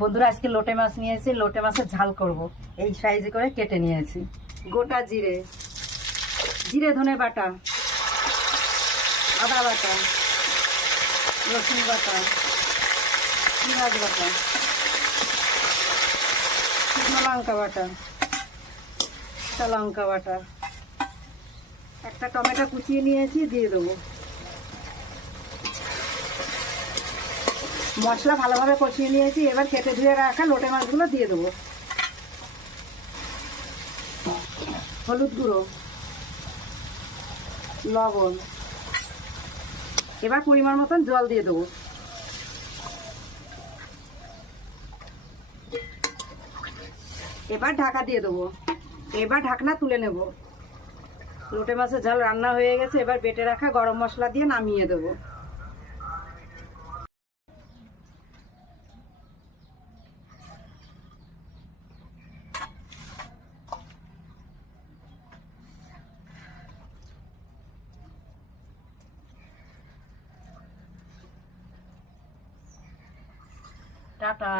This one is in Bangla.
বন্ধুরা, আজকে লোটে মাছ নিয়েছি। লোটে মাছের ঝাল করব। এই সাইজে করে কেটে নিয়েছি। গোটা জিরে, জিরে ধনে বাটা, আদা বাটা, রসুন বাটা, পেঁয়াজ বাটা, শুকনো লঙ্কা বাটা, কাঁচা লঙ্কা বাটা, একটা টমেটো কুচিয়ে নিয়েছি, দিয়ে দেবো। মশলা ভালোভাবে কষিয়ে নিয়েছি। এবার কেটে ধুয়ে রাখা লোটে মাছগুলো দিয়ে দেবো। হলুদ গুঁড়ো, লবণ, এবার পরিমাণ মতন জল দিয়ে দেবো। এবার ঢাকা দিয়ে দেবো। এবার ঢাকনা তুলে নেব। লোটে মাছের ঝাল রান্না হয়ে গেছে। এবার বেটে রাখা গরম মশলা দিয়ে নামিয়ে দেবো। টাটা।